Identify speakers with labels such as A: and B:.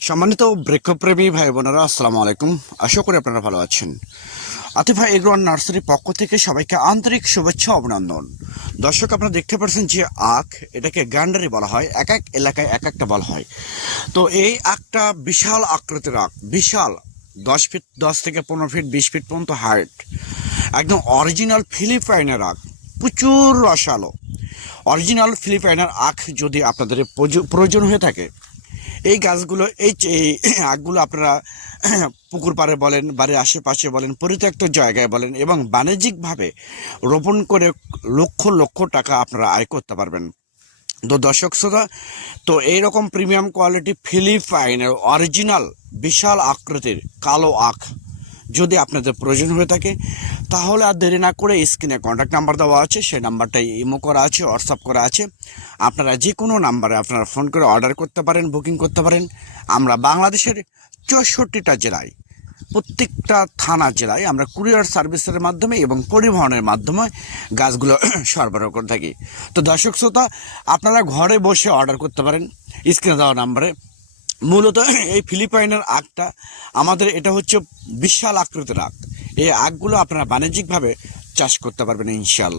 A: সম্মানিত বৃক্ষপ্রেমী ভাই বোনেরা আসসালামু আলাইকুম। আশা করি আপনারা ভালো আছেন। আতিফা এগ্রোয়ান নার্সারির পক্ষ থেকে সবাইকে আন্তরিক শুভেচ্ছা, অভিনন্দন। দর্শক, আপনারা দেখতে পাচ্ছেন যে আখ, এটাকে গ্যান্ডারি বলা হয়। এক এক এলাকায় এক একটা বলা হয়। তো এই আখটা বিশাল আকৃতির আখ। বিশাল। দশ ফিট, দশ থেকে পনেরো ফিট, বিশ ফিট পর্যন্ত হাইট। একদম অরিজিনাল ফিলিপাইনের আখ। প্রচুর রসালো। অরিজিনাল ফিলিপাইনের আখ যদি আপনাদের প্রয়োজ- প্রয়োজন হয়ে থাকে এই গাছগুলো, এই আগগুলো আপনারা পুকুর পাড়ে বলেন, বাড়ির আশেপাশে বলেন, পরিত্যক্ত জায়গায় বলেন এবং বাণিজ্যিকভাবে রোপণ করে লক্ষ লক্ষ টাকা আপনারা আয় করতে পারবেন। তো দর্শক শ্রোতা, তো এইরকম প্রিমিয়াম কোয়ালিটি ফিলিপাইনের অরিজিনাল বিশাল আকৃতির কালো আখ যদি আপনাদের প্রয়োজন হয়ে থাকে, তাহলে আর দেরি না করে স্ক্রিনে কন্ট্যাক্ট নাম্বার দেওয়া আছে, সেই নাম্বারটাই ইমো করা আছে হোয়াটসঅ্যাপ করা আছে। আপনারা যে কোনো নাম্বারে আপনারা ফোন করে অর্ডার করতে পারেন বুকিং করতে পারেন। আমরা বাংলাদেশের চৌষট্টিটা জেলায়, প্রত্যেকটা থানা জেলায় আমরা কুরিয়ার সার্ভিসের মাধ্যমে এবং পরিবহনের মাধ্যমে গাছগুলো সরবরাহ করে থাকি। তো দর্শক শ্রোতা, আপনারা ঘরে বসে অর্ডার করতে পারেন। স্ক্রিনে দেওয়া নাম্বারে মূলত এই ফিলিপাইনের আগটা আমাদের এটা হচ্ছে বিশাল আকৃতির আগ। এই আগগুলো আপনারা বাণিজ্যিকভাবে চাষ করতে পারবেন ইনশাল্লাহ